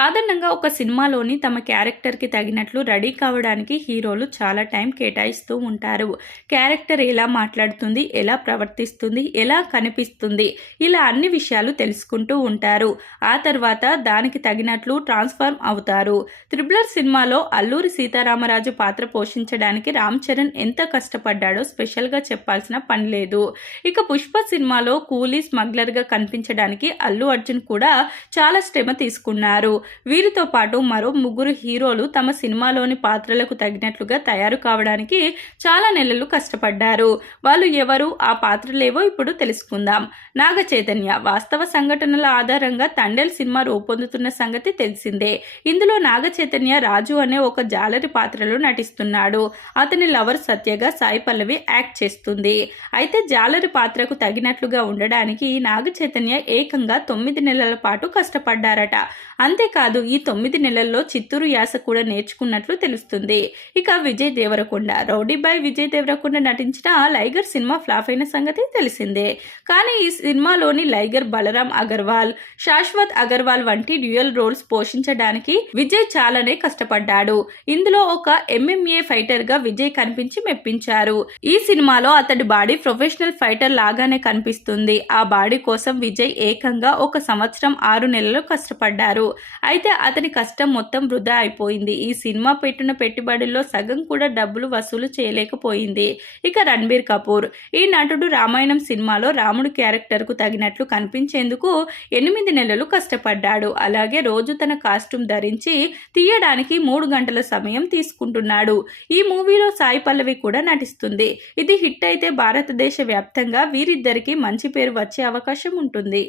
సాధారణంగా ఒక సినిమాలోని తమ క్యారెక్టర్కి తగినట్లు రెడీ కావడానికి హీరోలు చాలా టైం కేటాయిస్తూ ఉంటారు. క్యారెక్టర్ ఎలా మాట్లాడుతుంది, ఎలా ప్రవర్తిస్తుంది, ఎలా కనిపిస్తుంది, ఇలా అన్ని విషయాలు తెలుసుకుంటూ ఉంటారు. ఆ తర్వాత దానికి తగినట్లు ట్రాన్స్ఫార్మ్ అవుతారు. త్రిబులర్ సినిమాలో అల్లూరి సీతారామరాజు పాత్ర పోషించడానికి రామ్ చరణ్ ఎంత కష్టపడ్డాడో స్పెషల్గా చెప్పాల్సిన పని లేదు. ఇక పుష్ప సినిమాలో కూలీ స్మగ్లర్గా కనిపించడానికి అల్లు అర్జున్ కూడా చాలా శ్రమ తీసుకున్నారు. వీరితో పాటు మరో ముగ్గురు హీరోలు తమ సినిమాలోని పాత్రలకు తగినట్లుగా తయారు కావడానికి చాలా నెలలు కష్టపడ్డారు. వాళ్ళు ఎవరు, ఆ పాత్రలేవో ఇప్పుడు తెలుసుకుందాం. నాగ చైతన్య వాస్తవ సంఘటనల ఆధారంగా తండేల్ సినిమా రూపొందుతున్న సంగతి తెలిసిందే. ఇందులో నాగ చైతన్య రాజు అనే ఒక జాలరి పాత్రలో నటిస్తున్నాడు. అతని లవర్ సత్యగా సాయి పల్లవి యాక్ట్ చేస్తుంది. అయితే జాలరి పాత్రకు తగినట్లుగా ఉండడానికి నాగ చైతన్య ఏకంగా 9 నెలల పాటు కష్టపడ్డారట. అంతేకాదు ఈ 9 నెలల్లో చిత్తూరు యాస కూడా నేర్చుకున్నట్లు తెలుస్తుంది. ఇక విజయ్ దేవరకొండ రౌడీ బాయ్ విజయ్ దేవరకొండ నటించిన లైగర్ సినిమా ఫ్లాప్ అయిన సంగతి తెలిసిందే. కానీ ఈ సినిమాలోని లైగర్ బలరాం అగర్వాల్, శాశ్వత్ అగర్వాల్ వంటి డ్యూయల్ రోల్స్ పోషించడానికి విజయ్ చాలానే కష్టపడ్డాడు. ఇందులో ఒక MMA ఫైటర్ గా విజయ్ కనిపించి మెప్పించారు. ఈ సినిమాలో అతడి బాడీ ప్రొఫెషనల్ ఫైటర్ లాగానే కనిపిస్తుంది. ఆ బాడీ కోసం విజయ్ ఏకంగా 1 సంవత్సరం 6 నెలలు కష్టపడ్డారు. అయితే అతని కష్టం మొత్తం వృధా అయిపోయింది. ఈ సినిమా పెట్టిన పెట్టుబడుల్లో సగం కూడా డబ్బులు వసూలు చేయలేకపోయింది. ఇక రణబీర్ కపూర్ ఈ నటుడు రామాయణం సినిమాలో రాముడి క్యారెక్టర్కు తగినట్లు కనిపించేందుకు 8 నెలలు కష్టపడ్డాడు. అలాగే రోజు తన కాస్ట్యూమ్ ధరించి తీయడానికి 3 గంటల సమయం తీసుకుంటున్నాడు. ఈ మూవీలో సాయి పల్లవి కూడా నటిస్తుంది. ఇది హిట్ అయితే భారతదేశ వ్యాప్తంగా వీరిద్దరికీ మంచి పేరు వచ్చే అవకాశం ఉంటుంది.